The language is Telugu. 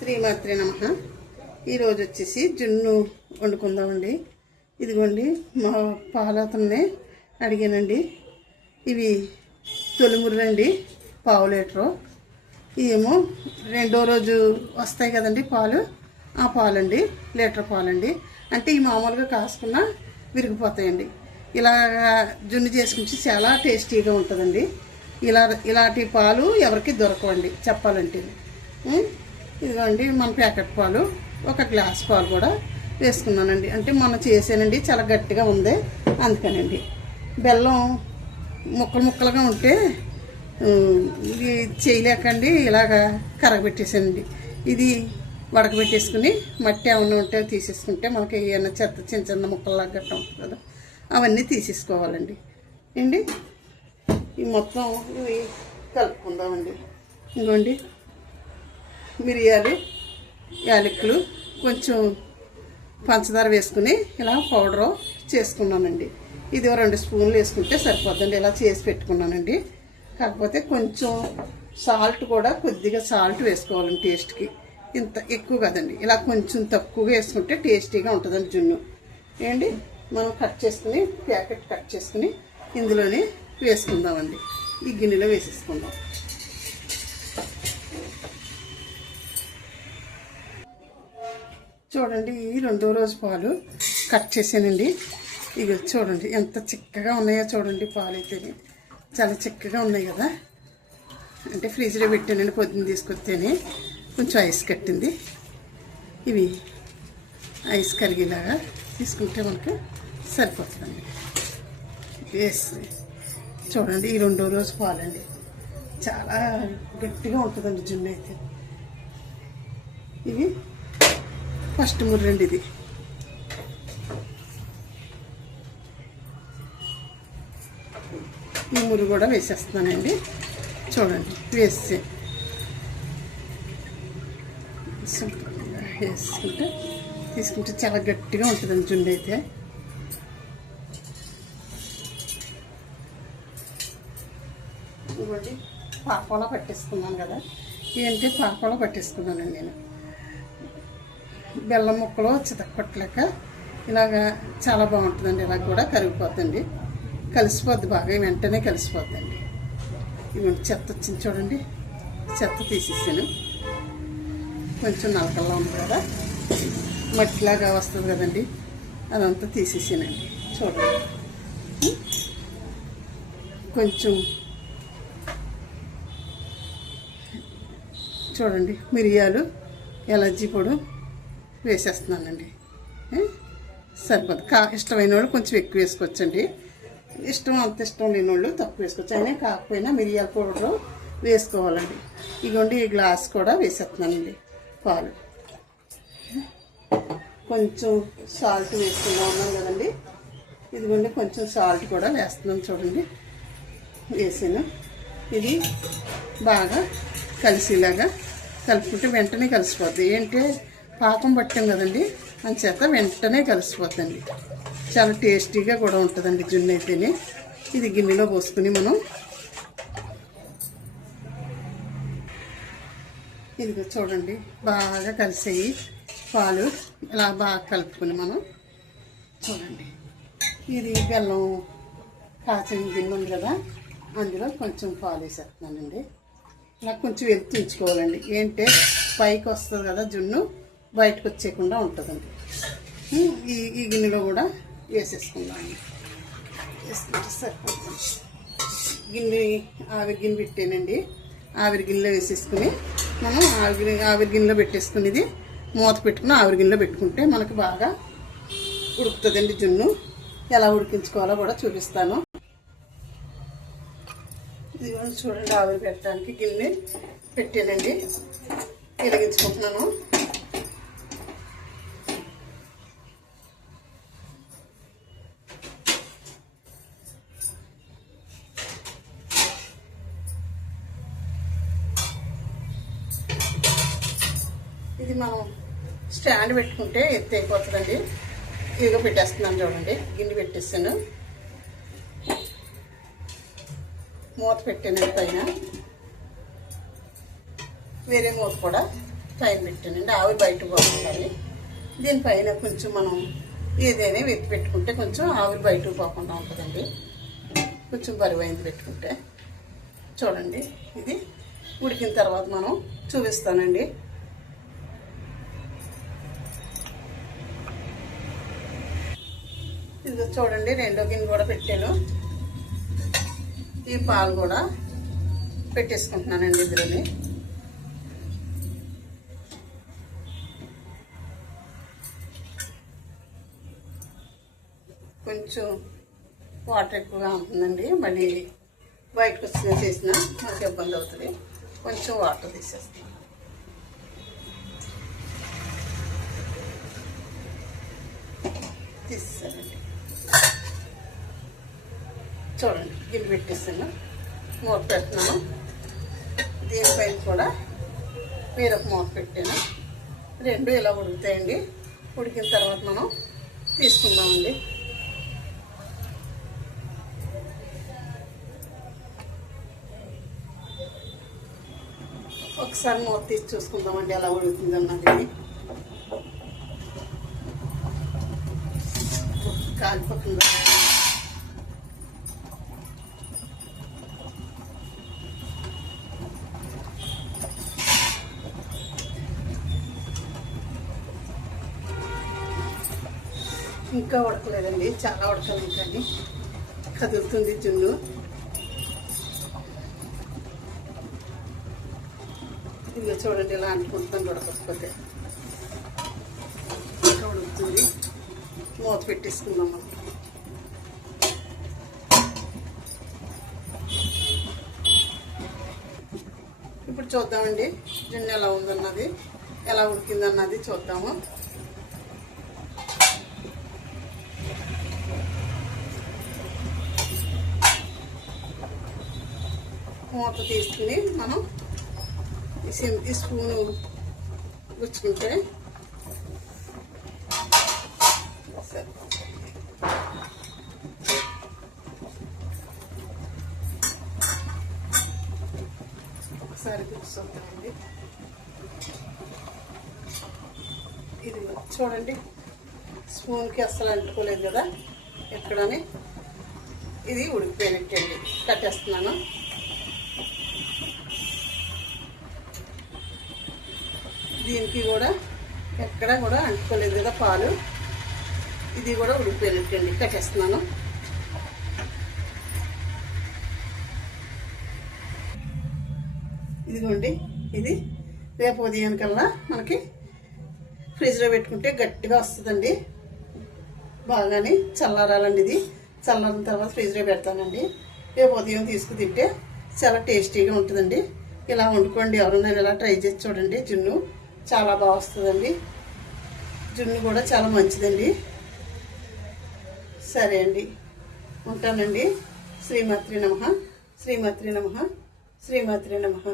శ్రీమాత్రే నమః. ఈరోజు వచ్చేసి జున్ను వండుకుందామండి. ఇదిగోండి మా పాలతనే అడిగానండి. ఇవి తొలిముర్రండి, పావు లీటరు. ఇవేమో రెండో రోజు వస్తాయి కదండి పాలు, ఆ పాలండి, లీటర్ పాలండి. అంటే ఈ మామూలుగా కాసుకున్న విరిగిపోతాయండి. ఇలా జున్ను చేసుకుంటే చాలా టేస్టీగా ఉంటుందండి. ఇలాంటి పాలు ఎవరికి దొరకవండి చెప్పాలంటే. ఇదిగోండి మన ప్యాకెట్ పాలు, ఒక గ్లాస్ పాలు కూడా వేసుకున్నానండి. అంటే మొన్న చేసానండి, చాలా గట్టిగా ఉంది అందుకనండి. బెల్లం ముక్కలు ముక్కలుగా ఉంటే ఇది చేయలేకండి ఇలాగా కరగబెట్టేసానండి. ఇది వడకబెట్టేసుకుని మట్టి ఏమన్నా ఉంటే తీసేసుకుంటే మనకి ఏమన్నా చెత్త చిన్న చిన్న ముక్కల్లాగా గట్ట ఉంటుంది కదా, అవన్నీ తీసేసుకోవాలండి అండి. ఈ మొత్తం ఇవి కలుపుకుందామండి. ఇంకోండి మిరియాలు, యాలకులు, కొంచెం పంచదార వేసుకుని ఇలా పౌడరు చేసుకున్నానండి. ఇది 2 స్పూన్లు వేసుకుంటే సరిపోద్దండి. ఇలా చేసి పెట్టుకున్నానండి. కాకపోతే కొంచెం సాల్ట్ కూడా కొద్దిగా సాల్ట్ వేసుకోవాలండి టేస్ట్కి. ఇంత ఎక్కువ కదండి, ఇలా కొంచెం తక్కువగా వేసుకుంటే టేస్టీగా ఉంటుందండి జున్ను. ఏంటి మనం కట్ చేసుకుని ప్యాకెట్ కట్ చేసుకుని ఇందులోనే వేసుకుందామండి. ఈ గిన్నెలో వేసేసుకుందాం. చూడండి, ఈ రెండో రోజు పాలు కట్ చేసానండి. ఇవి చూడండి ఎంత చిక్కగా ఉన్నాయో చూడండి. పాలు అయితే చాలా చిక్కగా ఉన్నాయి కదా. అంటే ఫ్రిడ్జ్లో పెట్టానండి, పొద్దున్న తీసుకొస్తేనే కొంచెం ఐస్ కట్టింది. ఇవి ఐస్ కరిగేలాగా తీసుకుంటే మనకు సరిపోతుందండి. వేసి చూడండి, ఈ రెండో రోజు పాలండి, చాలా గట్టిగా ఉంటుందండి జున్ను అయితే. ఇవి ఫస్ట్ ముర్రండి. ఇది ఈ మురు కూడా వేసేస్తున్నానండి. చూడండి వేస్తే వేసుకుంటే తీసుకుంటే చాలా గట్టిగా ఉంటుందండి జున్ను అయితే. ఇవ్వండి పాకంలో పట్టేసుకున్నాను కదా. ఏంటంటే పాకంలో పట్టేసుకున్నానండి నేను. బెల్లం ముక్కలు చితక్కొట్టలేక ఇలాగా చాలా బాగుంటుందండి. ఇలా కూడా కరిగిపోద్దండి, కలిసిపోద్ది, బాగా వెంటనే కలిసిపోద్దండి. ఇవ్వండి చెత్త వచ్చింది చూడండి, చెత్త తీసేసాను. కొంచెం నలకల్లా ఉంది కదా, మట్టిలాగా వస్తుంది కదండి, అదంతా తీసేసానండి. చూడండి, కొంచెం చూడండి మిరియాలు, ఎలర్జీ పొడి వేసేస్తున్నానండి. సరిపోదు. ఇష్టమైన వాళ్ళు కొంచెం ఎక్కువ వేసుకోవచ్చండి. అంత ఇష్టం లేని వాళ్ళు తక్కువ వేసుకోవచ్చు. అయినా కాకపోయినా మిరియాల పౌడరు వేసుకోవాలండి. ఇదిగోండి ఈ గ్లాస్ కూడా వేసేస్తున్నానండి పాలు. కొంచెం సాల్ట్ వేసుకున్నాం కదండి. ఇదిగోండి కొంచెం సాల్ట్ కూడా వేస్తున్నాను చూడండి, వేసాను. ఇది బాగా కలిసేలాగా కలుపుకుంటే వెంటనే కలిసిపోద్ది. ఏంటంటే పాకం పట్టాం కదండి, అందుచేత వెంటనే కలిసిపోద్దండి. చాలా టేస్టీగా కూడా ఉంటుందండి జున్ను అయితేనే. ఇది గిన్నెలో పోసుకుని మనం ఇదిగో చూడండి బాగా కలిసేయి పాలు. ఇలా బాగా కలుపుకుని మనం చూడండి, ఇది బెల్లం కాచిన గిన్నె ఉంది కదా, అందులో కొంచెం పాలు వేసేస్తున్నానండి. ఇలా కొంచెం ఎత్తుంచుకోవాలండి. ఏంటంటే పైకి వస్తుంది కదా జున్ను, బయటకు వచ్చేయకుండా ఉంటుందండి. ఈ గిన్నెలో కూడా వేసేసుకుందామండి. వేసుకుంటే సరిపోతుంది. ఆవిరి గిన్నె పెట్టానండి. ఆవిరి గిన్నెలో వేసేసుకుని మనం ఆవిరి గిన్నెలో పెట్టేసుకుని ఇది మూత పెట్టుకుని ఆవిరి గిన్నెలో పెట్టుకుంటే మనకు బాగా ఉడుకుతుందండి జున్ను. ఎలా ఉడికించుకోవాలో కూడా చూపిస్తాను. ఇది చూడండి, ఆవిరి పెట్టడానికి గిన్నె పెట్టానండి, వెలిగించుకుంటున్నాను. ఇది మనం స్టాండ్ పెట్టుకుంటే ఎత్తు అయిపోతుందండి. ఇదిగో పెట్టేస్తున్నాను చూడండి, గిన్నె పెట్టేస్తాను. మూత పెట్టానండి పైన. వేరే మూత కూడా పైన పెట్టానండి. ఆవిరి బయట పోతుందని దీనిపైన కొంచెం మనం ఏదైనా వెత్తి పెట్టుకుంటే కొంచెం ఆవిరి బయటకు పోకుండా ఉంటుందండి. కొంచెం బరువైంది పెట్టుకుంటే. చూడండి, ఇది ఉడికిన తర్వాత మనం చూపిస్తానండి. ఇది చూడండి, రెండో గిన్నె కూడా పెట్టాను. ఈ పాలు కూడా పెట్టేసుకుంటున్నానండి ఇందులోని. కొంచెం వాటర్ ఎక్కువగా ఉంటుందండి, మళ్ళీ బయటకు వచ్చిన చేసిన మనకి ఇబ్బంది అవుతుంది. కొంచెం వాటర్ తీసేస్తాం. తీసేసానండి. చూడండి, గిన్నె పెట్టేస్తాను, మూత పెడుతున్నాను. దీనిపైన కూడా వేరొక మూత పెట్టాను. రెండు ఇలా ఉడుకుతాయండి. ఉడికిన తర్వాత మనం తీసుకుందామండి. ఒకసారి మూత తీసి చూసుకుందామండి ఎలా ఉడుకుతుంది అన్నది. కాలిపోతుంది. ఇంకా ఉడకలేదండి, చాలా ఉడకలేదు. కానీ కదులుతుంది జున్ను. ఇలా చూడండి, ఇలా అంటుకుంటుంది ఉడకపోతే. ఇంకా ఉడుకుతుంది. మూత పెట్టేసుకుందాం మనం. ఇప్పుడు చూద్దామండి జున్ను ఎలా ఉందన్నది, ఎలా ఉడికిందన్నది చూద్దాము. మూత తీసుకుని మనం ఈ స్పూను గుచ్చుకుంటే ఒకసారి గుచ్చుతామండి. ఇది చూడండి, స్పూన్కి అస్సలు అంటుకోలేదు కదా ఎక్కడని. ఇది ఉడికిపోయినట్టండి. కట్టేస్తున్నాను. దీనికి కూడా ఎక్కడ కూడా అంటుకోలేదు కదా పాలు. ఇది కూడా ఉడికిపోయినట్టండి. కట్టేస్తున్నాను. ఇదిగోండి, ఇది రేపు ఉదయం కల్లా మనకి ఫ్రిడ్జ్లో పెట్టుకుంటే గట్టిగా వస్తుందండి. బాగానే చల్లారాలండి. ఇది చల్లారిన తర్వాత ఫ్రిడ్జ్లో పెడతానండి. రేపు ఉదయం తీసుకు తింటే చాలా టేస్టీగా ఉంటుందండి. ఇలా వండుకోండి. ఎవరైనా ఇలా ట్రై చేసి చూడండి. జున్ను చాలా బాగా వస్తుందండి. జున్ను కూడా చాలా మంచిదండి. సరే అండి, ఉంటానండి. శ్రీమాత్రే నమః, శ్రీమాత్రే నమః, శ్రీమాత్రే నమః.